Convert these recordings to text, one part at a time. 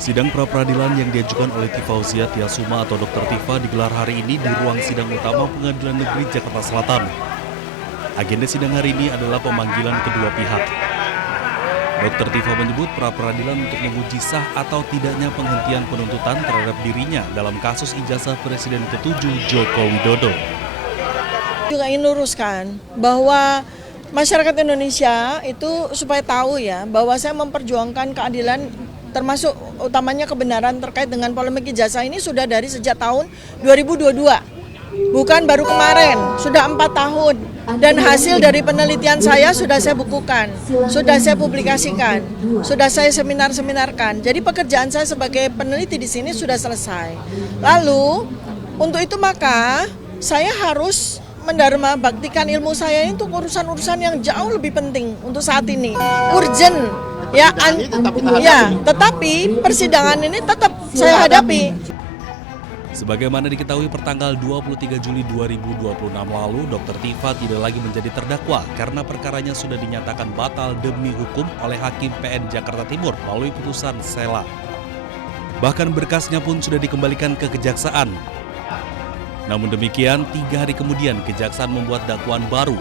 Sidang pra-peradilan yang diajukan oleh Tifauzia Tiasuma atau Dr. Tifa digelar hari ini di ruang sidang utama Pengadilan Negeri Jakarta Selatan. Agenda sidang hari ini adalah pemanggilan kedua pihak. Dr. Tifa menyebut pra-peradilan untuk menguji sah atau tidaknya penghentian penuntutan terhadap dirinya dalam kasus ijazah Presiden ke-7 Joko Widodo. Juga ingin luruskan bahwa masyarakat Indonesia itu supaya tahu ya bahwa saya memperjuangkan keadilan termasuk utamanya kebenaran terkait dengan polemik ijazah ini sudah dari sejak tahun 2022. Bukan baru kemarin, sudah 4 tahun. Dan hasil dari penelitian saya sudah saya bukukan, sudah saya publikasikan, sudah saya seminar-seminarkan. Jadi pekerjaan saya sebagai peneliti di sini sudah selesai. Lalu untuk itu maka saya harus mendarma baktikan ilmu saya untuk urusan-urusan yang jauh lebih penting untuk saat ini, urgent. Ya, tetapi persidangan ini tetap saya hadapi. Sebagaimana diketahui pertanggal 23 Juli 2026 lalu, Dr. Tifa tidak lagi menjadi terdakwa karena perkaranya sudah dinyatakan batal demi hukum oleh Hakim PN Jakarta Timur melalui putusan Sela. Bahkan berkasnya pun sudah dikembalikan ke kejaksaan. Namun demikian, 3 hari kemudian kejaksaan membuat dakwaan baru.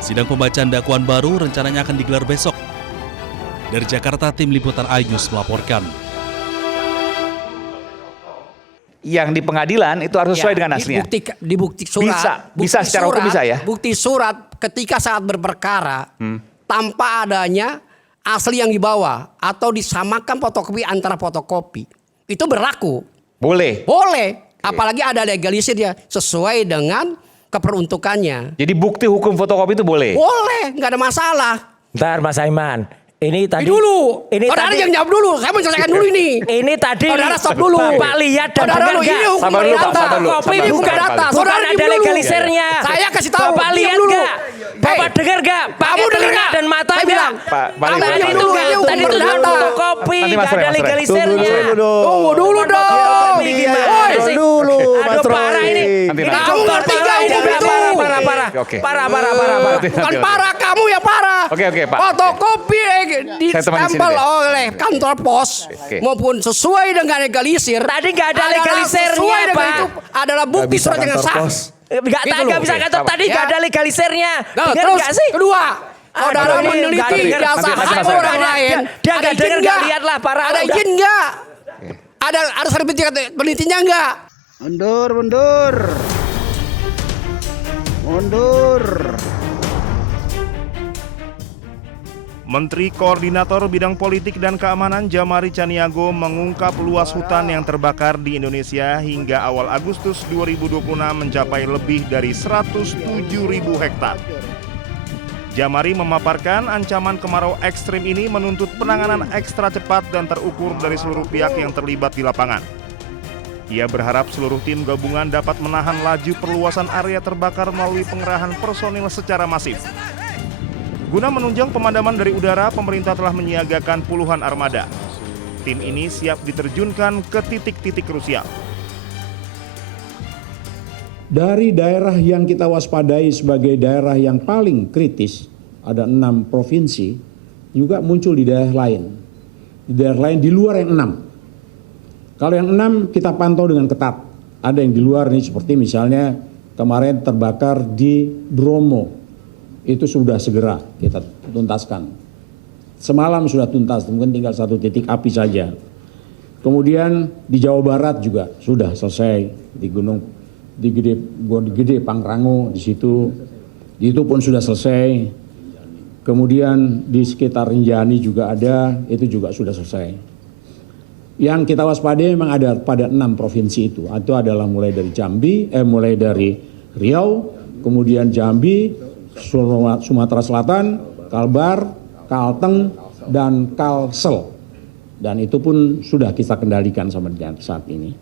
Sidang pembacaan dakwaan baru rencananya akan digelar besok. Dari Jakarta, tim liputan iNews melaporkan. Yang di pengadilan itu harus sesuai dengan aslinya. Di bukti surat. Bisa secara hukum bisa ya. Bukti surat ketika saat berperkara tanpa adanya asli yang dibawa atau disamakan fotokopi antara fotokopi itu berlaku. Boleh. Apalagi ada legalisir ya sesuai dengan keperuntukannya. Jadi bukti hukum fotokopi itu boleh. Boleh, nggak ada masalah. Bentar Mas Aiman. Ini tadi dulu. Ini Saudara tadi yang jawab dulu. Saya menjelaskan dulu ini. Ini tadi. Saudara stop dulu. Bapak lihat dan Saudara dengar dulu. nggak? Ini hukum Sabar dulu, Pak. perdata. Sabar dulu. Kopi ini bukan Sabar data. dulu. Saudara Bukan diem ada dulu. legalisernya. Saya kasih tahu. Bapak Diam lihat dulu. nggak? Bapak dengar nggak? Kamu dengar nggak? dan mata Saya nggak? bilang. Pak, balik. Kamu diam Tadi dulu. itu Ini hukum tadi itu perdata. fotokopi, Nanti Mas nggak Roy, ada Mas Roy. legalisernya. Tunggu dulu dong. Fotokopi gimana sih? Dulu, Mas Aduh parah Roy. ini. Nanti, Ini nanti. Kamu contoh ngerti parah nggak ini. hukum itu? Parah. Oke. Parah. Bukan parah, kamu yang parah. Oke, pak. Fotokopi di Saya teman di sini stempel deh. oleh kantor pos Oke. maupun sesuai dengan legalisir. Tadi nggak ada adalah legalisernya, sesuai dengan Pak. itu adalah bukti surat yang sah. Nggak bisa kantor tadi nggak ada legalisernya. Nah, Dengar terus nggak sih? kedua, saudara Aduh, ini nggak meneliti denger. jasa Nanti, hak Mas Roy. orang lain. Dia Ada nggak izin denger, nggak nggak? lihat lah, parah, Ada udah. izin nggak? Ada sertifikat penelitinya nggak? Mundur. Menteri Koordinator Bidang Politik dan Keamanan Jamari Caniago mengungkap luas hutan yang terbakar di Indonesia hingga awal Agustus 2026 mencapai lebih dari 107.000 hektar. Jamari memaparkan ancaman kemarau ekstrim ini menuntut penanganan ekstra cepat dan terukur dari seluruh pihak yang terlibat di lapangan. Ia berharap seluruh tim gabungan dapat menahan laju perluasan area terbakar melalui pengerahan personil secara masif. Guna menunjang pemadaman dari udara, pemerintah telah menyiagakan puluhan armada. Tim ini siap diterjunkan ke titik-titik krusial. Dari daerah yang kita waspadai sebagai daerah yang paling kritis, ada 6 provinsi, juga muncul di daerah lain. Di daerah lain di luar yang 6. Kalau yang 6 kita pantau dengan ketat. Ada yang di luar nih seperti misalnya kemarin terbakar di Bromo. Itu sudah segera kita tuntaskan. Semalam sudah tuntas, mungkin tinggal 1 titik api saja. Kemudian di Jawa Barat juga sudah selesai di Gunung Gede Pangrango di situ. Itu pun sudah selesai. Kemudian di sekitar Rinjani juga ada, itu juga sudah selesai. Yang kita waspadai memang ada pada 6 provinsi itu. Itu adalah mulai dari mulai dari Riau, kemudian Jambi, Sumatera Selatan, Kalbar, Kalteng, dan Kalsel. Dan itu pun sudah kita kendalikan sampai saat ini.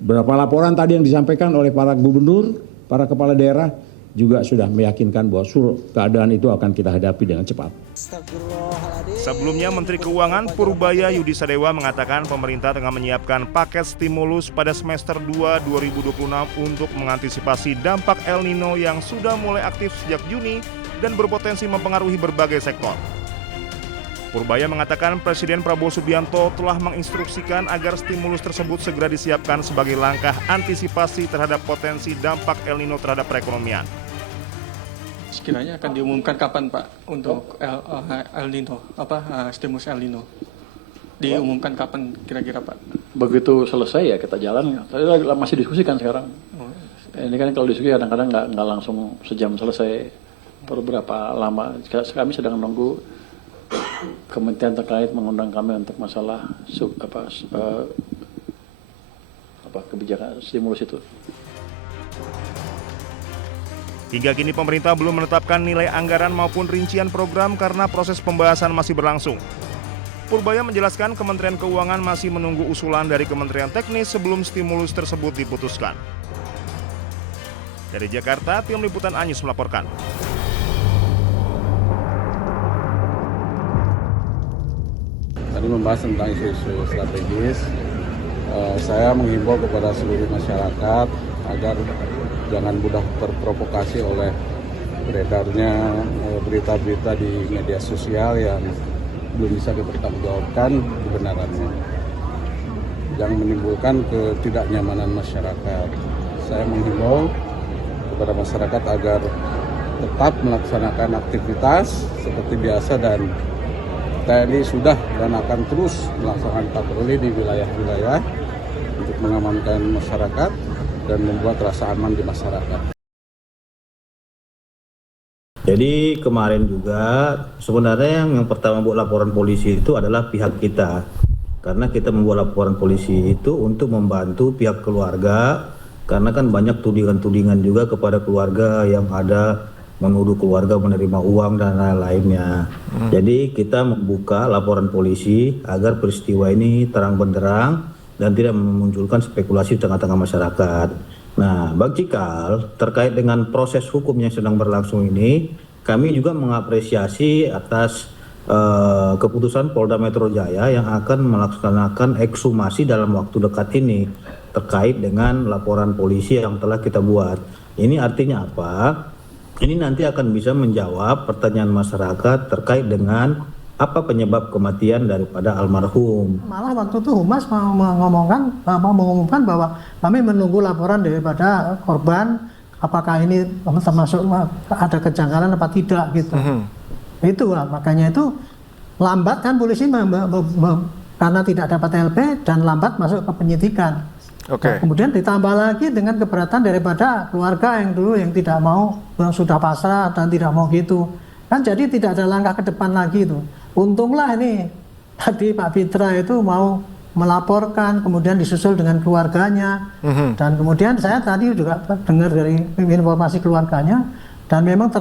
Beberapa laporan tadi yang disampaikan oleh para gubernur, para kepala daerah, juga sudah meyakinkan bahwa keadaan itu akan kita hadapi dengan cepat. Sebelumnya, Menteri Keuangan Purbaya Yudi Sadewa mengatakan pemerintah tengah menyiapkan paket stimulus pada semester 2 2026 untuk mengantisipasi dampak El Nino yang sudah mulai aktif sejak Juni dan berpotensi mempengaruhi berbagai sektor. Purbaya mengatakan Presiden Prabowo Subianto telah menginstruksikan agar stimulus tersebut segera disiapkan sebagai langkah antisipasi terhadap potensi dampak El Nino terhadap perekonomian. Sekiranya akan diumumkan kapan Pak untuk El Nino, stimulus El Nino? Diumumkan kapan kira-kira Pak? Begitu selesai ya kita jalan. Tapi masih diskusikan sekarang. Ini kan kalau diskusi kadang-kadang nggak langsung sejam selesai. Beberapa lama. Kami sedang menunggu kementerian terkait mengundang kami untuk masalah kebijakan stimulus itu. Hingga kini pemerintah belum menetapkan nilai anggaran maupun rincian program karena proses pembahasan masih berlangsung. Purbaya menjelaskan Kementerian Keuangan masih menunggu usulan dari Kementerian Teknis sebelum stimulus tersebut diputuskan. Dari Jakarta, tim liputan Anyus melaporkan. Tadi membahas tentang isu-isu strategis, saya menghimbau kepada seluruh masyarakat agar jangan mudah terprovokasi oleh beredarnya berita-berita di media sosial yang belum bisa dipertanggungjawabkan kebenarannya, yang menimbulkan ketidaknyamanan masyarakat. Saya menghimbau kepada masyarakat agar tetap melaksanakan aktivitas seperti biasa, dan TNI sudah dan akan terus melaksanakan patroli di wilayah-wilayah untuk mengamankan masyarakat dan membuat rasa aman di masyarakat. Jadi kemarin juga sebenarnya yang pertama buat laporan polisi itu adalah pihak kita. Karena kita membuat laporan polisi itu untuk membantu pihak keluarga, karena kan banyak tudingan-tudingan juga kepada keluarga yang ada menuduh keluarga menerima uang dan lain-lainnya. Jadi kita membuka laporan polisi agar peristiwa ini terang benderang dan tidak memunculkan spekulasi di tengah-tengah masyarakat. Nah, Bang Cikal, terkait dengan proses hukum yang sedang berlangsung ini, kami juga mengapresiasi atas keputusan Polda Metro Jaya yang akan melaksanakan ekshumasi dalam waktu dekat ini terkait dengan laporan polisi yang telah kita buat. Ini artinya apa? Ini nanti akan bisa menjawab pertanyaan masyarakat terkait dengan apa penyebab kematian daripada almarhum. Malah waktu itu Humas mengumumkan bahwa kami menunggu laporan daripada korban, apakah ini termasuk ada kejanggalan apa tidak gitu. Itu makanya itu lambat kan polisi karena tidak dapat LP dan lambat masuk ke penyidikan. Nah, kemudian ditambah lagi dengan keberatan daripada keluarga yang dulu yang tidak mau, yang sudah pasrah dan tidak mau gitu. Kan jadi tidak ada langkah ke depan lagi itu. Untunglah ini tadi Pak Fitra itu mau melaporkan, kemudian disusul dengan keluarganya. Dan kemudian saya tadi juga dengar dari informasi keluarganya, dan memang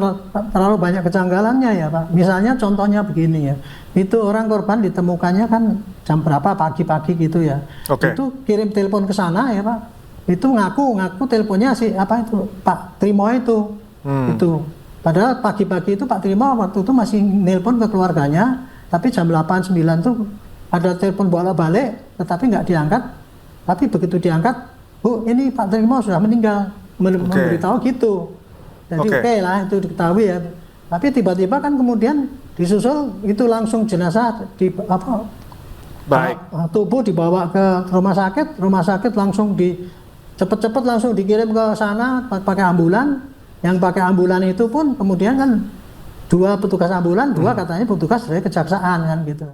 terlalu banyak kejanggalannya ya Pak. Misalnya contohnya begini ya, itu orang korban ditemukannya kan jam berapa, pagi-pagi gitu ya. Itu kirim telepon ke sana ya Pak. Itu ngaku teleponnya si Pak Trimo itu. Itu. Padahal pagi-pagi itu Pak Trimo waktu itu masih nelpon ke keluarganya, tapi jam 8-9 tuh ada telepon bolak-balik, tetapi nggak diangkat. Tapi begitu diangkat, Bu, ini Pak Trimo sudah meninggal, memberitahu gitu. Jadi oke lah itu diketahui ya. Tapi tiba-tiba kan kemudian disusul itu langsung jenazah tubuh dibawa ke rumah sakit langsung cepet-cepet langsung dikirim ke sana pakai ambulan. Yang pakai ambulan itu pun kemudian kan 2 petugas ambulan, 2 katanya petugas dari kejaksaan kan gitu.